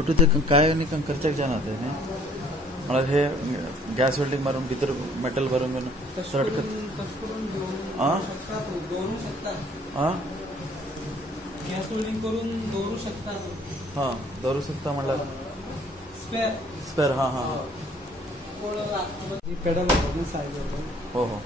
ಒಟ್ಟು काय खर्चाक जाणार आहे मला हे गॅस वेल्डिंग मारून भीतर मेटल भरून गॅस वेल्डिंग करून दोरू शकता. हां दोरू शकता म्हणलं स्पेअर हां हां पेडल साईज हो हो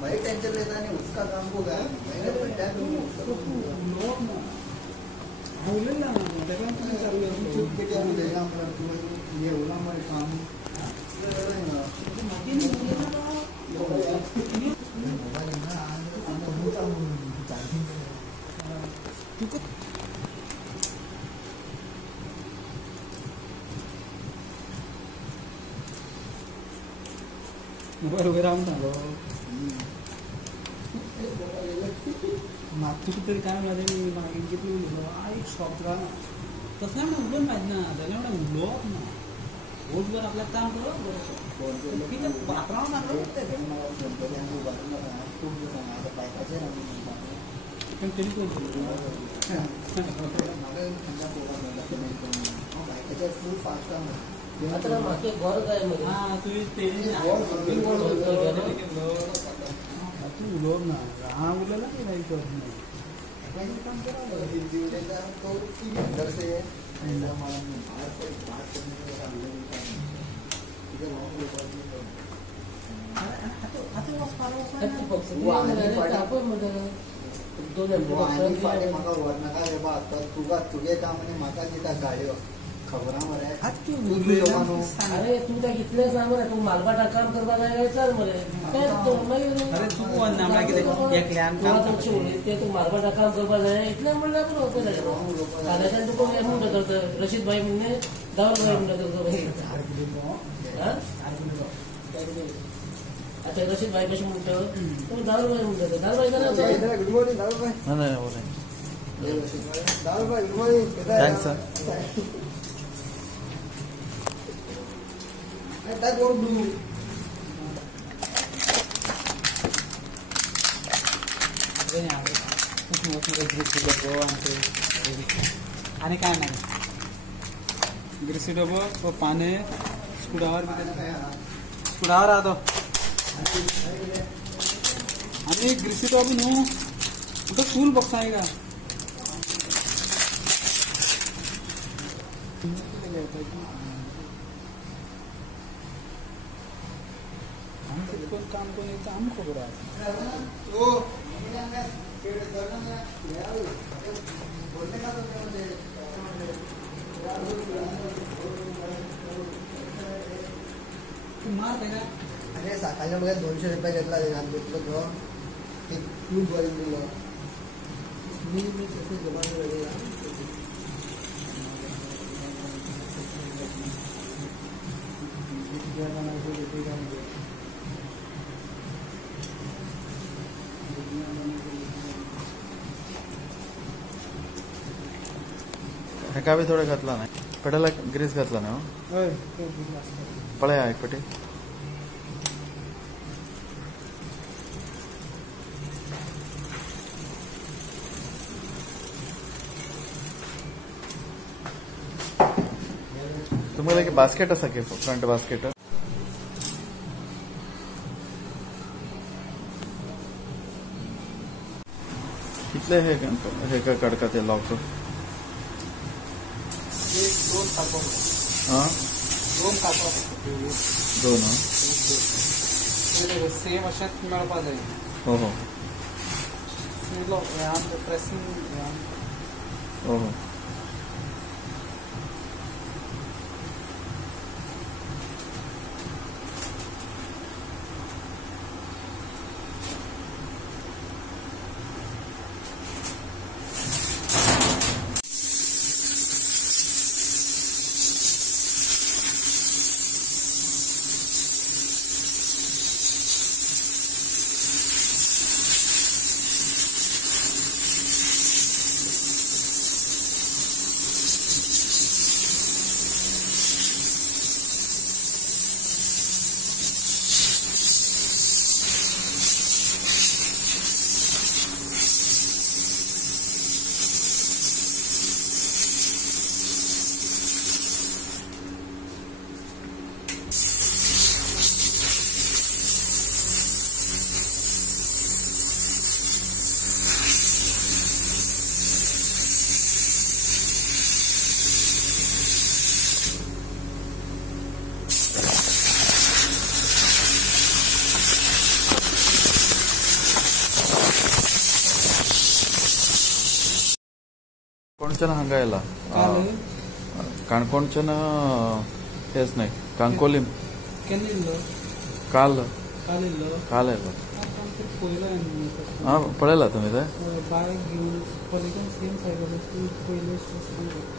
भाई टेंशन लेता नहीं उसका काम को गया ये होना हमारे काम बरोबर राहून झालो मागची तरी काय म्हणाले मी मागे किती एक शॉप राहा तसं एवढं उडून पाहिजे ना त्याला एवढं उडलो ना रोजभर आपल्याला काम करत वापरावं लागलं पण तरी फुल फास्ट आता मागे घर काय मध्ये हां तू ते तू उडव ना हा उडला की नाही करत नाही काम करा तो अंदर से तुगे काम आणि म्हाका दिता गाडयो अरे तू काय इतलें सांग मरे तू मालबाटा काम करपा जाय चल मरे अरे तू ते तू मालबाटा काम करपा जाय इतलें म्हणल्यार पुरो फाल्याच्यान तुका हें म्हणटा तर रशीद भाई म्हणणे दाऊल भाई म्हणटा तर आता रशीद भाई कशें म्हणटा तू दाऊल भाई म्हणटा दाऊल भाई जाल्यार गुड मॉर्निंग दाऊल भाई दाऊल भाई good morning thanks sir That won't do. आणि काय नाही ग्रिसी डबो व पाने स्कुडावर राहतो आणि ग्रिसी डबो न्हू तो फूल बॉक्स आहे का काम कोण येतं आम खबर अरे सकाळच्या बघा 200 रुपये घेतला घेतलं तो एक खूप भरून दिलं मी तसं जमा हेका बी थोडं घातला नाही पेडाला ग्रीस घातला ना पळया एक पटी तुमकां एक बास्केट आसा की फ्रंट बास्केट कितले हे काडका ते लॉक एक दोन कापा हां दोन कापा दोन सेम अशेंच मेळपा जाय हो हो सिलो प्रेसिंग हो हो काणकोणच्यान हांगा येला काणकोणच्यान हेच नाही कांकोलीम केन्ना इल्लो काल काल इल्लो काल येयलो पयलो हां पळयला तुमी ते बायक घेवन पॉलिगॉन सेम सायकल पयले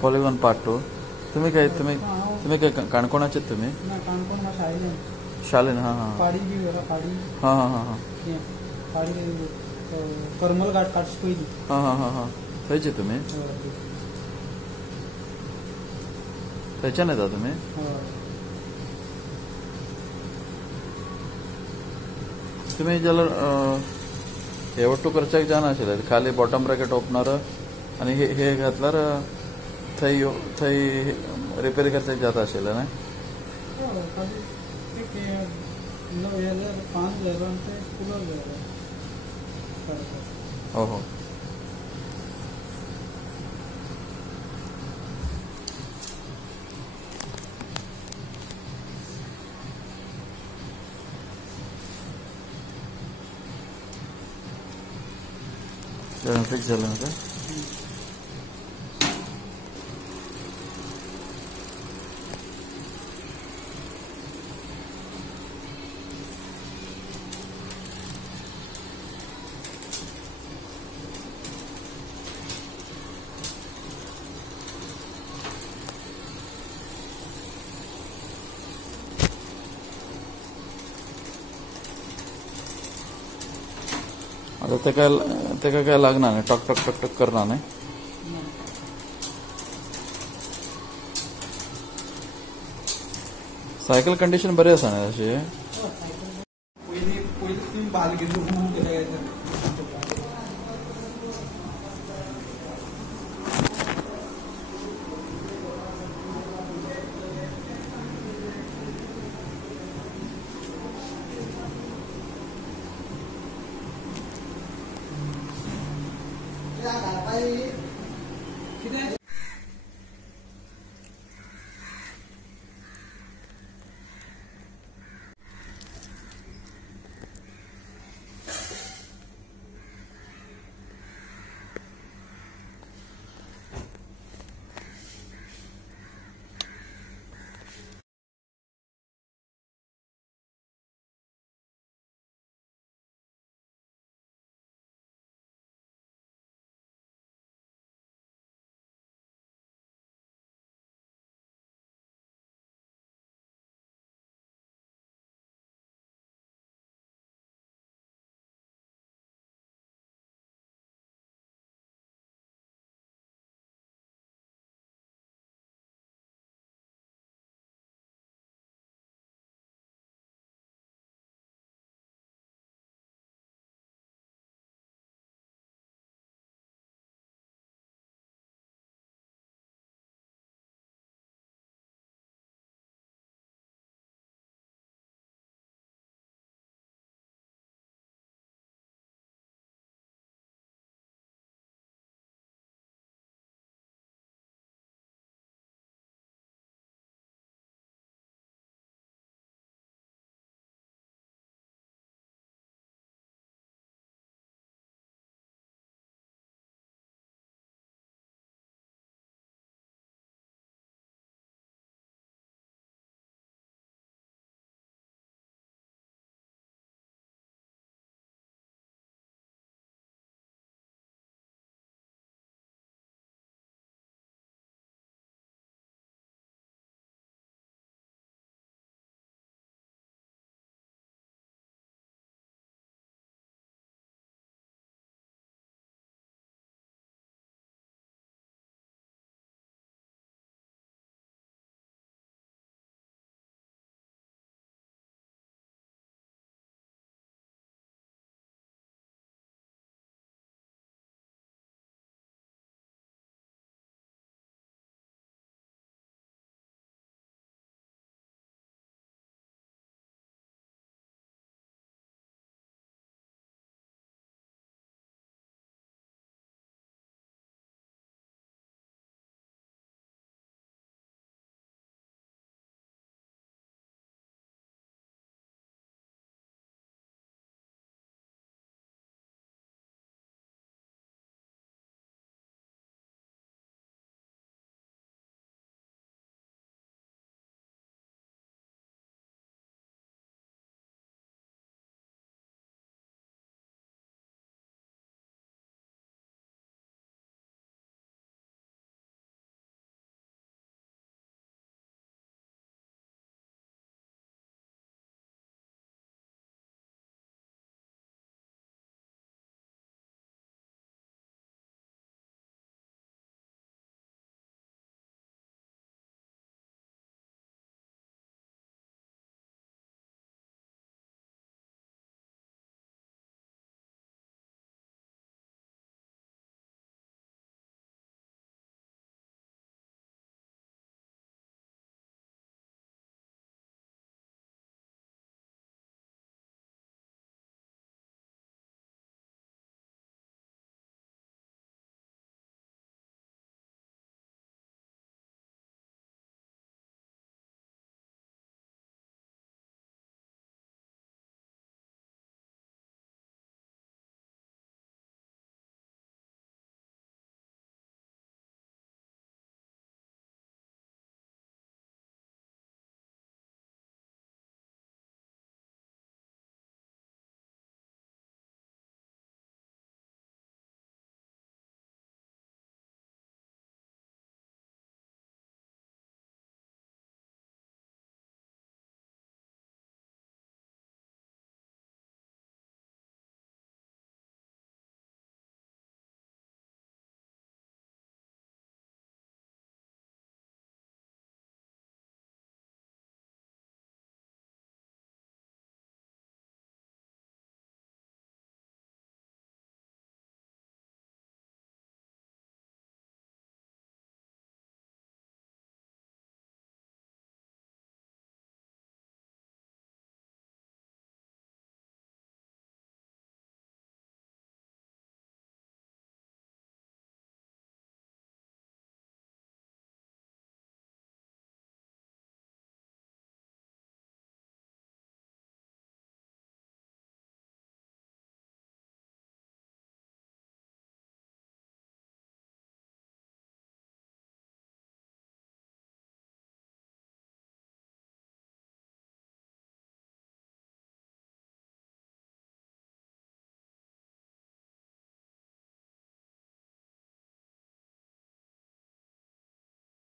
पॉलिगॉन पार्ट 2 तुम्ही काय काणकोणाचेच तुम्ही ना काणकोण ना शाळेन शालेन हां हां पाडी बी व्हरा पाडी हां हां हां हां पाडी करमल घाट काडची पयली हां हां हां हां थंयचे तुमी थंयच्यान येता तुमी तुमी जाल्यार हे वट्टू करच्याक जायनाशिल्लें खाली बॉटम ब्रॅकेट ओपनर आनी हे घातल्यार थंय रिपेर करच्याक जाता आशिल्लें न्हय 5,000 ते कूलर हो हो फिक्स झालं ना आता तेका काय लागना न्ही टक टक टक टक करना न्ही सायकल कंडिशन बरी आसा न्ही तशी पयली तुम्ही बाल घेतली